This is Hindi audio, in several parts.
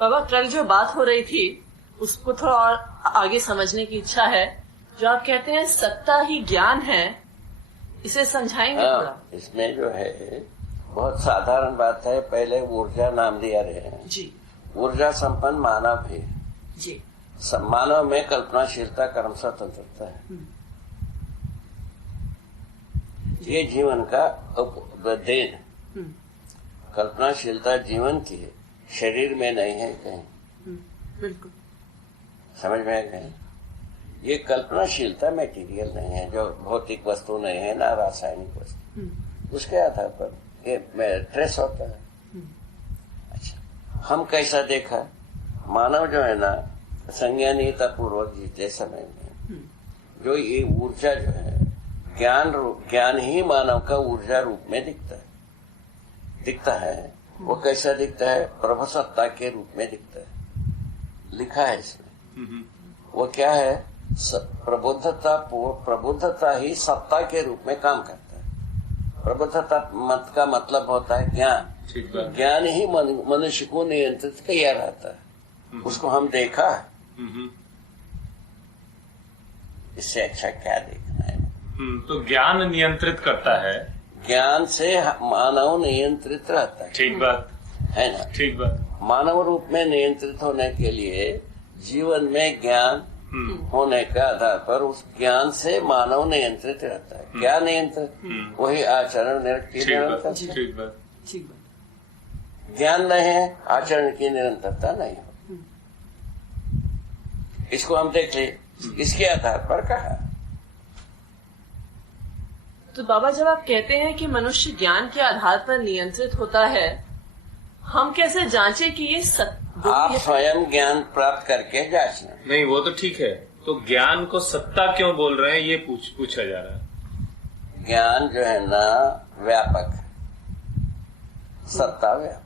बाबा कल जो बात हो रही थी उसको थोड़ा और आगे समझने की इच्छा है। जो आप कहते हैं सत्ता ही ज्ञान है, इसे समझाएंगे थोड़ा? इसमें जो है बहुत साधारण बात है। पहले ऊर्जा नाम दिया रहे हैं जी। ऊर्जा संपन्न मानव है जी। मानव में कल्पनाशीलता, कर्म स्वतंत्रता है। ये जीवन का देन। कल्पनाशीलता जीवन की है, शरीर में नहीं है कहीं। बिल्कुल समझ में आ गए? ये कल्पनाशीलता मटेरियल नहीं है, जो भौतिक वस्तु नहीं है ना रासायनिक वस्तु, उसके आधार पर ये ट्रेस होता है। अच्छा, हम कैसा देखा? मानव जो है ना संज्ञानीयता पूर्वक जीते समय में जो ये ऊर्जा जो है ज्ञान ही मानव का ऊर्जा रूप में दिखता है। वो कैसा दिखता है? प्रभुसत्ता के रूप में दिखता है, लिखा है इसमें। वो क्या है? प्रबुद्धता ही सत्ता के रूप में काम करता है। प्रबुद्धता का मतलब होता है ज्ञान। ज्ञान ही मनुष्य को नियंत्रित किया रहता है। उसको हम देखा है, इससे अच्छा क्या देखना है? तो ज्ञान नियंत्रित करता है। ज्ञान से मानव नियंत्रित रहता है। ठीक बात है ना? ठीक बात। मानव रूप में नियंत्रित होने के लिए जीवन में ज्ञान होने के आधार पर उस ज्ञान से मानव नियंत्रित रहता है। क्या नियंत्रित? वही आचरण निरंतर। ठीक बात। ज्ञान नहीं है, आचरण की निरंतरता नहीं हो। इसको हम देख ले, इसके आधार पर कहा। तो बाबा जब आप कहते हैं कि मनुष्य ज्ञान के आधार पर नियंत्रित होता है, हम कैसे जांचे कि ये आप स्वयं ज्ञान प्राप्त करके जांचना। नहीं, वो तो ठीक है। तो ज्ञान को सत्ता क्यों बोल रहे हैं, ये पूछा जा रहा है। ज्ञान जो है ना व्यापक है, सत्ता व्यापक।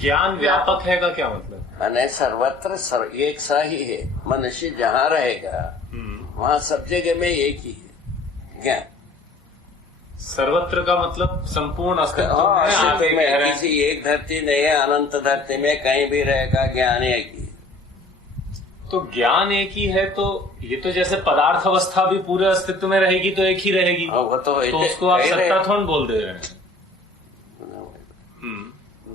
ज्ञान व्यापक है का क्या मतलब? माने सर्वत्र एक सा ही है। मनुष्य जहाँ रहेगा वहाँ सब जगह में एक ही है ज्ञान। सर्वत्र का मतलब संपूर्ण अस्तित्व में किसी एक धरती नहीं है, अनंत धरती में कहीं भी रहेगा, ज्ञान एक ही है। तो ज्ञान एक ही है, तो ये तो जैसे पदार्थ अवस्था भी पूरे अस्तित्व में रहेगी तो एक ही रहेगी। वो तो उसको आप सत्ता थोड़ा बोल दे रहे हैं।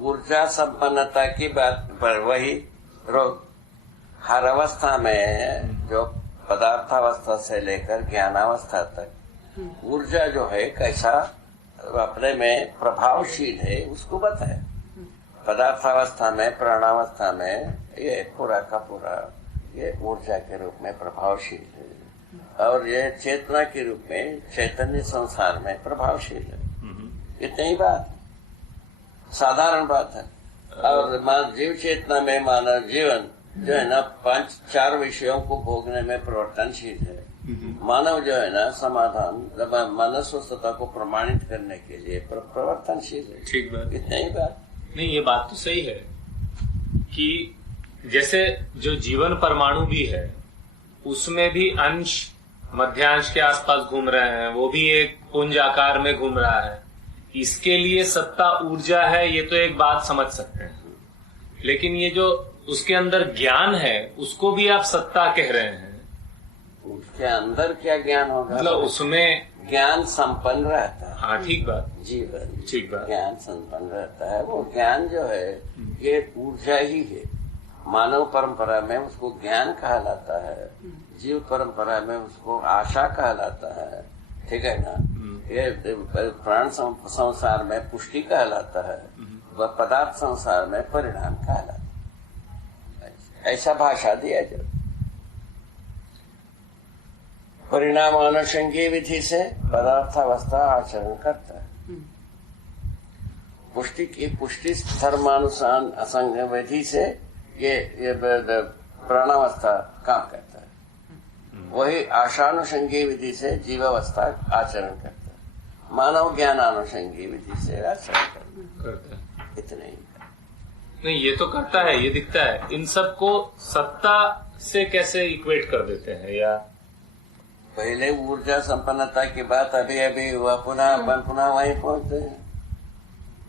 ऊर्जा संपन्नता की बात पर वही हर अवस्था में जो पदार्थावस्था से लेकर ज्ञानावस्था तक ऊर्जा जो है कैसा अपने में प्रभावशील है उसको बताए। पदार्थावस्था में, प्राणावस्था में ये पूरा का पूरा ये ऊर्जा के रूप में प्रभावशील है, और ये चेतना के रूप में चैतन्य संसार में प्रभावशील है। इतनी ही बात, साधारण बात है। और जीव चेतना में मानव जीवन जो है ना 5-4 विषयों को भोगने में प्रवर्तनशील है। मानव जो है ना समाधान मनस्वस्थता को प्रमाणित करने के लिए प्रवर्तनशील है। ठीक बात। इतना ही बात। नहीं, ये बात तो सही है कि जैसे जो जीवन परमाणु भी है उसमें भी अंश मध्यांश के आसपास घूम रहे हैं, वो भी एक पुंज आकार में घूम रहा है। इसके लिए सत्ता ऊर्जा है, ये तो एक बात समझ सकते हैं। लेकिन ये जो उसके अंदर ज्ञान है उसको भी आप सत्ता कह रहे हैं। उसके अंदर क्या ज्ञान होगा? मतलब उसमें ज्ञान संपन्न रहता है। हाँ, ठीक बात। जीवन ठीक बात। ज्ञान संपन्न रहता है। वो ज्ञान जो है ये ऊर्जा ही है। मानव परंपरा में उसको ज्ञान कहलाता है, जीव परंपरा में उसको आशा कहलाता है। ठीक है ना? ये प्राण संसार में पुष्टि कहलाता है, वह पदार्थ संसार में परिणाम कहलाता है। ऐसा भाषा दिया जाए। परिणाम अनुषंगी विधि से पदार्थावस्था आचरण करता है। पुष्टि धर्मानुसार असंग विधि से ये प्राणावस्था काम करता है। वही आशानुषंगी विधि से जीवावस्था आचरण करता है। मानव ज्ञानानुषंगी विधि से आचरण करता है। इतने ही नहीं, ये तो करता है, ये दिखता है। इन सबको सत्ता से कैसे इक्वेट कर देते हैं? या पहले ऊर्जा संपन्नता की बात अभी अभी हुआ, पुनः वहीं पहुंचते हैं,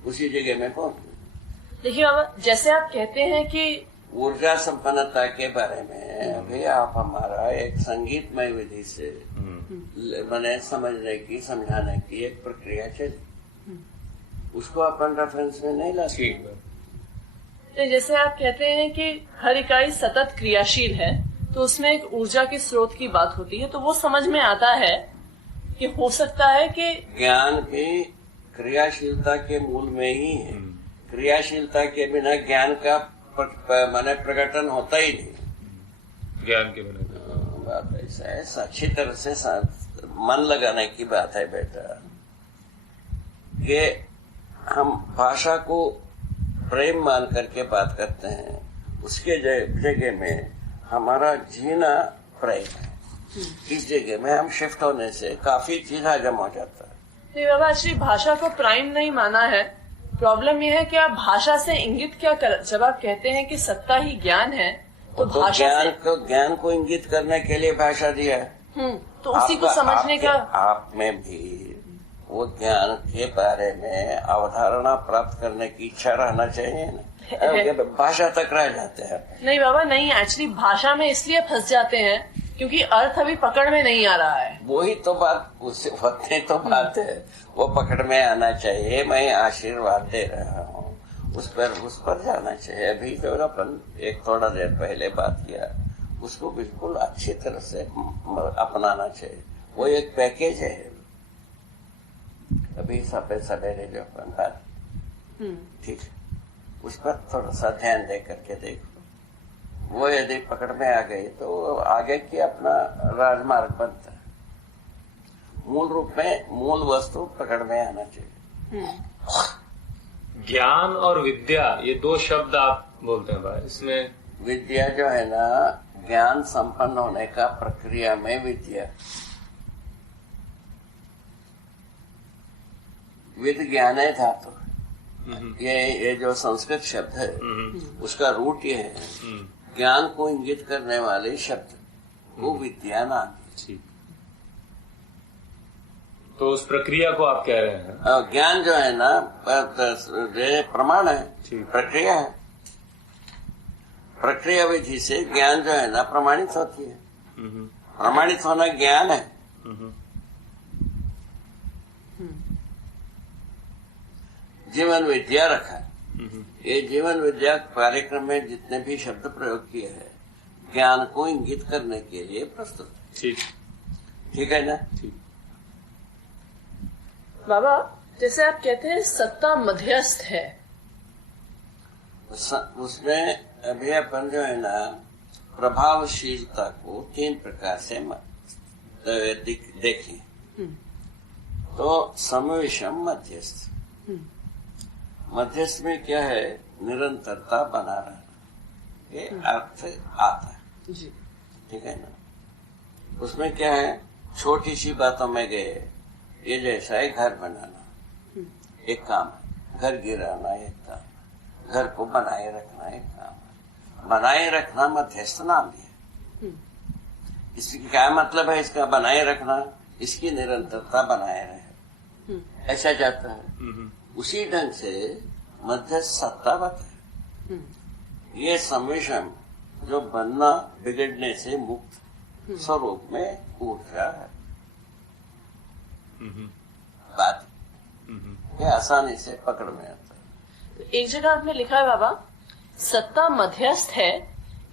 उसी जगह में पहुंचते हैं। देखिए बाबा, जैसे आप कहते हैं कि ऊर्जा संपन्नता के बारे में अभी आप हमारा एक संगीतमय विधि से मैंने समझने की, समझाने की एक प्रक्रिया चली, उसको अपन रेफरेंस में नहीं ला सकते। तो जैसे आप कहते हैं कि हर इकाई सतत क्रियाशील है, तो उसमें एक ऊर्जा के स्रोत की बात होती है, तो वो समझ में आता है कि हो सकता है कि ज्ञान भी क्रियाशीलता के मूल में ही है। क्रियाशीलता के बिना ज्ञान का माने प्रकटन होता ही नहीं। ज्ञान के बिना बात ऐसा है, अच्छी तरह से मन लगाने की बात है बेटा, कि हम भाषा को प्रेम मान करके बात करते हैं, उसके जगह में हमारा जीना प्रेम है। इस जगह में हम शिफ्ट होने से काफी चीज हजम हो जाता है। नहीं बाबा, एक्चुअली भाषा को प्राइम नहीं माना है। प्रॉब्लम यह है कि आप भाषा से इंगित क्या कर, जब आप कहते हैं कि सत्ता ही ज्ञान है, तो भाषा ज्ञान को इंगित करने के लिए भाषा दिया है। तो उसी को समझने का आप में भी वो ज्ञान के बारे में अवधारणा प्राप्त करने की इच्छा रहना चाहिए ना। भाषा तक रह जाते हैं। नहीं बाबा, नहीं, एक्चुअली भाषा में इसलिए फंस जाते हैं क्योंकि अर्थ अभी पकड़ में नहीं आ रहा है। वही तो बात, उससे होते तो बात है, वो पकड़ में आना चाहिए। मैं आशीर्वाद दे रहा हूँ, उस पर जाना चाहिए। अभी जो अपन एक थोड़ा देर पहले बात किया, उसको बिल्कुल अच्छी तरह से अपनाना चाहिए। वो एक पैकेज है। अभी सवेरे जो अपन बात, ठीक, उस पर थोड़ा सा ध्यान दे करके देखो। वो यदि पकड़ में आ गई तो आगे की अपना राजमार्ग बनता है। मूल रूप में मूल वस्तु पकड़ में आना चाहिए। ज्ञान और विद्या, ये दो शब्द आप बोलते हैं भाई, इसमें विद्या जो है ना, ज्ञान संपन्न होने का प्रक्रिया में विद्या, विद ज्ञान है धातु। ये जो संस्कृत शब्द है, उसका रूट ये है, ज्ञान को इंगित करने वाले शब्द वो विद्या नाम है। तो उस प्रक्रिया को आप कह रहे हैं? ज्ञान जो है ना, प्रमाण है, प्रक्रिया है। प्रक्रिया विधि से ज्ञान जो है ना प्रमाणित होती है। प्रमाणित होना ज्ञान है। जीवन विद्या रखा है। ये जीवन विद्या कार्यक्रम में जितने भी शब्द प्रयोग किए हैं, ज्ञान को इंगित करने के लिए प्रस्तुत है। ठीक है ना? ठीक। बाबा, जैसे आप कहते हैं सत्ता मध्यस्थ है, उसमें अभी अपन जो है ना प्रभावशीलता को तीन प्रकार से देखें। तो समविषम मध्यस्थ। मध्यस्थ में क्या है? निरंतरता बना रहना, ये अर्थ आता है। ठीक है ना? उसमें क्या है? छोटी सी बातों में गए, ये जैसा है घर बनाना एक काम है, घर गिराना एक काम है, घर को बनाए रखना एक काम है। बनाए रखना मध्यस्थ नाम है। इसकी क्या मतलब है? इसका बनाए रखना, इसकी निरंतरता बनाए रहे, ऐसा जाता है। उसी ढंग से मध्यस्थ सत्तावत है। ये संविषम जो बनना बिगड़ने से मुक्त स्वरूप में ऊर्जा है। बात ये आसानी से पकड़ में आता है। एक जगह आपने लिखा है बाबा, सत्ता मध्यस्थ है,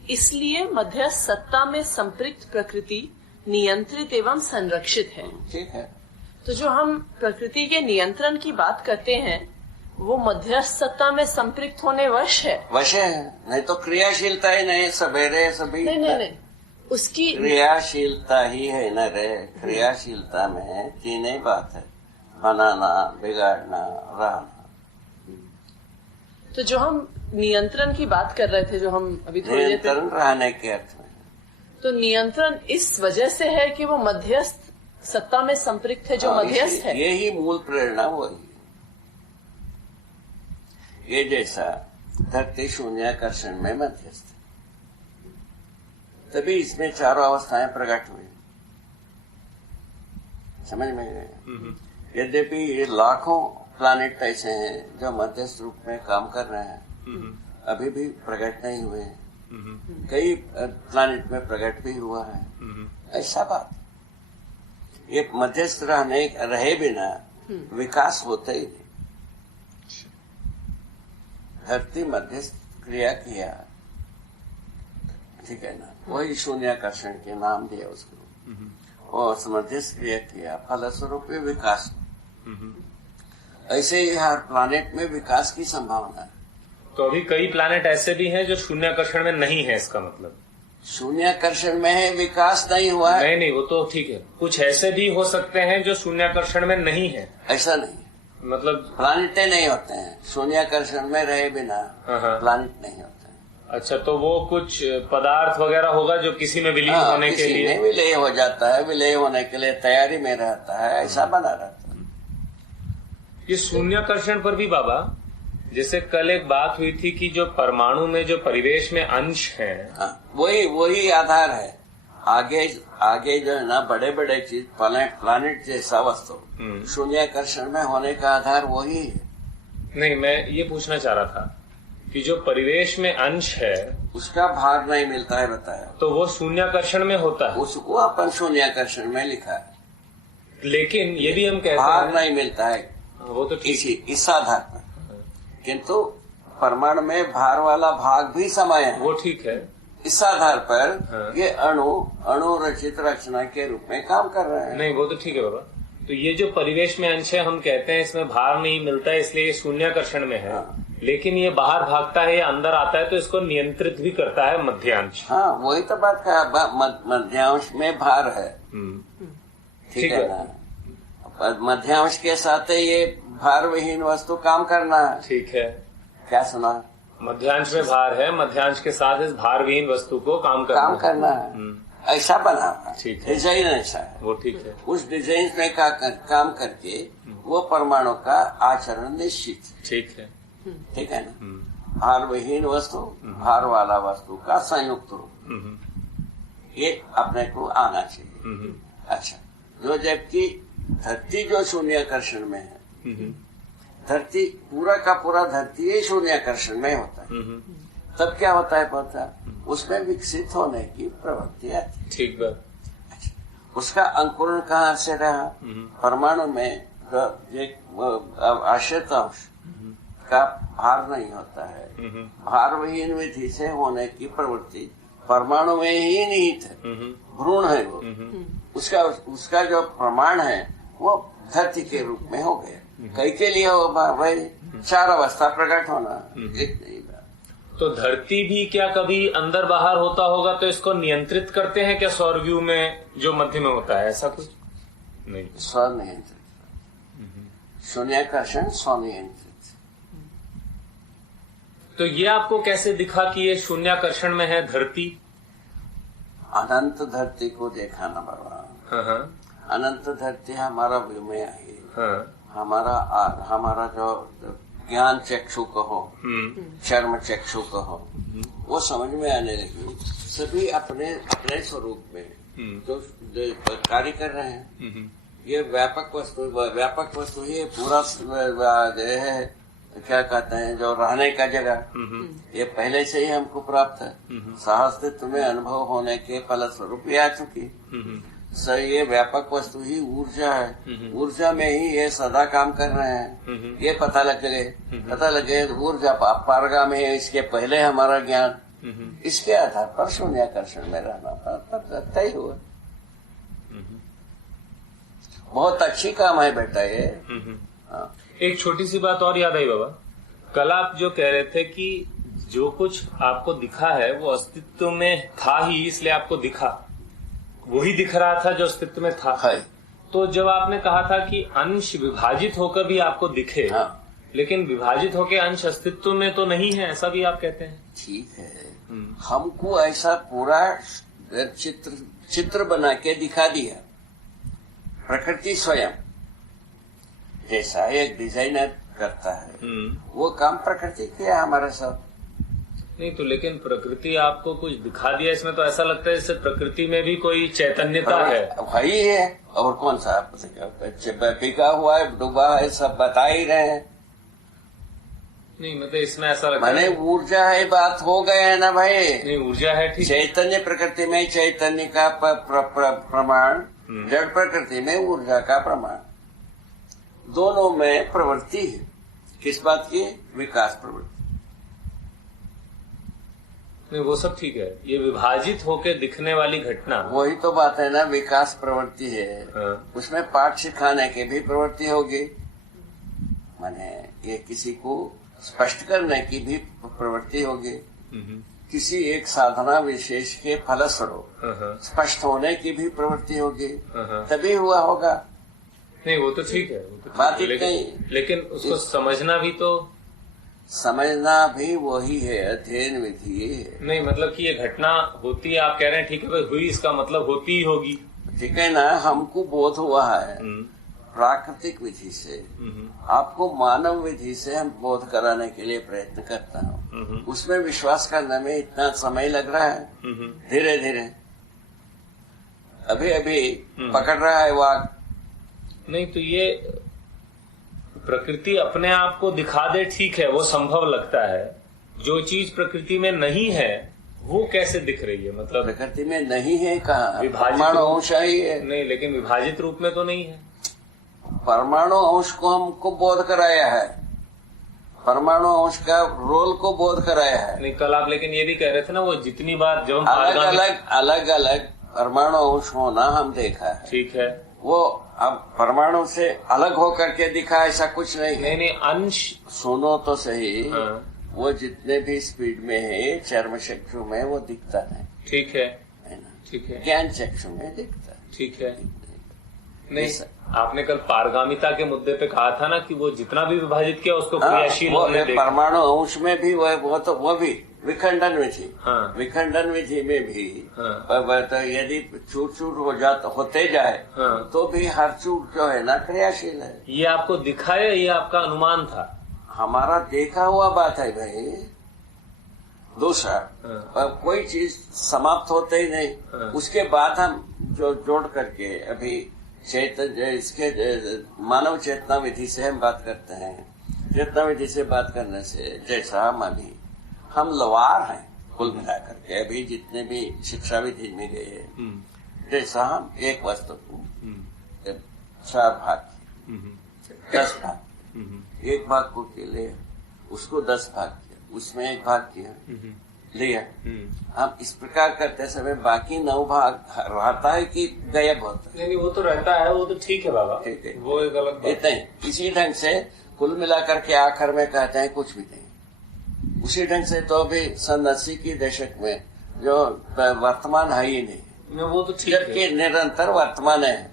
इसलिए मध्यस्थ सत्ता में संपृक्त प्रकृति नियंत्रित एवं संरक्षित है। ठीक है। तो जो हम प्रकृति के नियंत्रण की बात करते हैं, वो मध्यस्थ सत्ता में संपृक्त होने वश है। वश है, नहीं तो क्रियाशीलता ही नहीं। सवेरे सभी नहीं, उसकी क्रियाशीलता ही है न रे। क्रियाशीलता में तीन ही बात है, बनाना, बिगाड़ना, रहना। तो जो हम नियंत्रण की बात कर रहे थे, जो हम अभी थोड़ी देर नियंत्रण रहने के अर्थ में, तो नियंत्रण इस वजह से है कि वो मध्यस्थ सत्ता में संपृक्त है, जो मध्यस्थ है। यही मूल प्रेरणा वही। ये जैसा धरती शून्याकर्षण में मध्यस्थ है, तभी इसमें चारों अवस्थाएं प्रकट हुई। समझ में गए? यद्यपि ये लाखों प्लैनेट ऐसे हैं जो मध्यस्थ रूप में काम कर रहे हैं, अभी भी प्रकट नहीं हुए हैं, कई प्लानिट में प्रकट भी हुआ है। ऐसा बात, ये मध्यस्थ रहे बिना विकास होता ही नहीं। धरती मध्यस्थ क्रिया किया, ठीक है ना, वही शून्याकर्षण के नाम दिया उसको, और मध्यस्थ क्रिया किया, फलस्वरूप विकास। ऐसे ही हर प्लानेट में विकास की संभावना है। तो अभी कई प्लैनेट ऐसे भी हैं जो शून्याकर्षण में नहीं है, इसका मतलब शून्याकर्षण में है, विकास नहीं हुआ है। नहीं, वो तो ठीक है। कुछ ऐसे भी हो सकते हैं जो शून्याकर्षण में नहीं है। ऐसा नहीं, मतलब प्लानिटें नहीं होते हैं शून्याकर्षण में रहे बिना, प्लानिट नहीं होते हैं। अच्छा, तो वो कुछ पदार्थ वगैरह होगा जो किसी में विलीन होने के लिए विलय हो जाता है, विलय होने के लिए तैयारी में रहता है, ऐसा बना रहता है। ये शून्याकर्षण पर भी बाबा, जैसे कल एक बात हुई थी कि जो परमाणु में जो परिवेश में अंश है, वही आधार है। आगे जो है ना, बड़े बड़े चीज प्लानिट जैसा वस्तु शून्याकर्षण में होने का आधार वही है। नहीं, मैं ये पूछना चाह रहा था कि जो परिवेश में अंश है उसका भार नहीं मिलता है, बताया, तो वो शून्याकर्षण में होता है। उसको अपन शून्याकर्षण में लिखा है, लेकिन ये भी हम कहते हैं भार नहीं मिलता है, वो तो ठीक, इस आधार पर। किंतु परमाणु में भार वाला भाग भी समय है, वो ठीक है। इस आधार पर ये अणु रचित रचना के रूप में काम कर रहे हैं। नहीं, वो तो ठीक है बाबा। तो ये जो परिवेश में अंश है, हम कहते हैं इसमें भार नहीं मिलता है, इसलिए ये शून्याकर्षण में है। लेकिन ये बाहर भागता है या अंदर आता है, तो इसको नियंत्रित भी करता है मध्यांश। हाँ, वही तो बात कहा, मध्यांश में भार है, ठीक है ना। मध्यांश के साथ ये भार विहीन वस्तु काम करना है, ठीक है। क्या सुना? मध्यांश में भार है, मध्यांश के साथ इस भार विहीन वस्तु को काम करना है। ऐसा बना, ठीक है, डिजाइन ऐसा है, वो ठीक है। उस डिजाइन में काम करके वो परमाणु का आचरण निश्चित, ठीक है, ठीक है ना। भार विहीन वस्तु, भार वाला वस्तु का संयुक्त रूप, ये अपने को आना चाहिए। अच्छा, जो जबकि धरती जो शून्याकर्षण में है, धरती पूरा का पूरा धरती ही शून्याकर्षण में होता है, तब क्या होता है पता, उसमें विकसित होने की प्रवृत्ति आती है। ठीक बात। अच्छा, उसका अंकुरण कहाँ से रहा? परमाणु में आश्रित अंश का भार नहीं होता है, भार विहीन विधि से होने की प्रवृत्ति परमाणु में ही निहित है, भ्रूण है वो। उसका जो प्रमाण है वो धरती के रूप में हो गया। कई के लिए हो भाई, चार अवस्था प्रकट होना, एक नहीं बात। तो धरती भी क्या कभी अंदर बाहर होता होगा, तो इसको नियंत्रित करते हैं क्या सौरव्यूह में जो मध्य में होता है, ऐसा कुछ नहीं? स्वनियंत्रित, शून्याकर्षण स्वनियंत्रित। तो ये आपको कैसे दिखा कि ये शून्याकर्षण में है धरती? अनंत धरती को देखा ना बाबा। अनंत धरती हमारा व्यू में आई। हमारा जो ज्ञान चक्षु कहो, चर्म चक्षु कहो, वो समझ में आने लगी। सभी अपने अपने स्वरूप में जो कार्य कर रहे हैं। ये व्यापक वस्तु ही पूरा है, क्या कहते हैं, जो रहने का जगह, ये पहले से ही हमको प्राप्त है। सहस्तित्व में अनुभव होने के फलस्वरूप ये आ चुकी। सर, ये व्यापक वस्तु ही ऊर्जा है, ऊर्जा में ही ये सदा काम कर रहे हैं। ये पता लगे ऊर्जा पारगामी है, इसके पहले हमारा ज्ञान, इसके आधार पर शून्याकर्षण में रहना था, तय हुआ। बहुत अच्छी काम है बेटा ये। एक छोटी सी बात और याद आई बाबा, कल आप जो कह रहे थे कि जो कुछ आपको दिखा है वो अस्तित्व में था ही, इसलिए आपको दिखा, वही दिख रहा था जो अस्तित्व में था। तो जब आपने कहा था कि अंश विभाजित होकर भी आपको दिखे, लेकिन विभाजित होकर अंश अस्तित्व में तो नहीं है, ऐसा भी आप कहते हैं? ठीक है, हमको ऐसा पूरा चित्र बना के दिखा दिया। प्रकृति स्वयं जैसा एक डिजाइनर करता है, वो काम प्रकृति किया हमारे साथ। नहीं तो लेकिन प्रकृति आपको कुछ दिखा दिया, इसमें तो ऐसा लगता है जैसे प्रकृति में भी कोई चैतन्यता है। वही है, और कौन सा बिका हुआ है, डूबा है, सब बता ही रहे हैं। नहीं मतलब इसमें ऐसा लगता माने है ऊर्जा है, बात हो गया है ना भाई। नहीं ऊर्जा है ठीक, चैतन्य प्रकृति में चैतन्य का प्रमाण, जड़ प्रकृति में ऊर्जा का प्रमाण, दोनों में प्रवृत्ति है। किस बात की? विकास प्रवृत्ति। नहीं वो सब ठीक है, ये विभाजित होके दिखने वाली घटना, वही तो बात है ना, विकास प्रवृत्ति है। हाँ। उसमें पाठ सिखाने की भी प्रवृत्ति होगी, माने ये किसी को स्पष्ट करने की भी प्रवृत्ति होगी, किसी एक साधना विशेष के फलस्वरूप स्पष्ट होने की भी प्रवृत्ति होगी, तभी हुआ होगा। नहीं वो तो ठीक है, वो तो ठीक बात है, इतनी। लेकिन उसको समझना भी तो, समझना भी वही है, अध्ययन विधि है। नहीं मतलब कि ये घटना होती है, आप कह रहे हैं ठीक है भाई हुई, इसका मतलब होती ही होगी, ठीक है ना। हमको बोध हुआ है प्राकृतिक विधि से, आपको मानव विधि से हम बोध कराने के लिए प्रयत्न करता हूँ। उसमें विश्वास करने में इतना समय लग रहा है, धीरे धीरे अभी अभी पकड़ रहा है वाघ। नहीं तो ये प्रकृति अपने आप को दिखा दे ठीक है, वो संभव लगता है, जो चीज प्रकृति में नहीं है वो कैसे दिख रही है? मतलब प्रकृति में नहीं है कहाँ, विभाजित परमाणु अंश ही है। नहीं, लेकिन विभाजित रूप में तो नहीं है। परमाणु अंश को हमको बोध कराया है, परमाणु अंश का रोल को बोध कराया है। नहीं कल आप लेकिन ये भी कह रहे थे ना, वो जितनी बार जब हम अलग अलग परमाणु अंश होना हम देखा है, ठीक है, वो अब परमाणु से अलग होकर के दिखा, ऐसा कुछ नहीं है। नहीं अंश सुनो तो सही, हाँ। वो जितने भी स्पीड में है चर्म चक्षु में वो दिखता है, ठीक है ना, ठीक है, ज्ञान चक्षु में दिखता है, ठीक है। नहीं आपने कल पारगामिता के मुद्दे पे कहा था ना कि वो जितना भी विभाजित किया उसको क्रियाशील होने देखा। परमाणु अंश में भी वो भी विखंडन विधि, हाँ। विखंडन विधि में भी हाँ। तो यदि छूट होते जाए, हाँ। तो भी हर चूट जो है ना क्रियाशील है। ये आपको दिखा है, ये आपका अनुमान था? हमारा देखा हुआ बात है भाई। दूसरा, हाँ। कोई चीज समाप्त होते ही नहीं, हाँ। उसके बाद हम जो जोड़ करके अभी चैतन्य इसके मानव चेतना विधि से हम बात करते हैं। चेतना विधि से बात करने से जैसा हम लवार हैं कुल मिलाकर के, अभी जितने भी शिक्षा विधि में गए, जैसा हम एक वस्तु को 4 भाग किए, 10 भाग, एक भाग को के लिए उसको 10 भाग किया, उसमें एक भाग किया लिया। हम इस प्रकार करते समय बाकी 9 भाग रहता है कि गायब होता है? नहीं वो तो रहता है, वो तो ठीक है बाबा, ठीक है, वो एक अलग बात। इतना ही। इसी ढंग से कुल मिलाकर के आखिर में कहते हैं कुछ भी नहीं। उसी ढंग से तो अभी सन 80 की दशक में जो वर्तमान है ही नहीं, वो तो ठीक है, जबकि निरंतर वर्तमान है।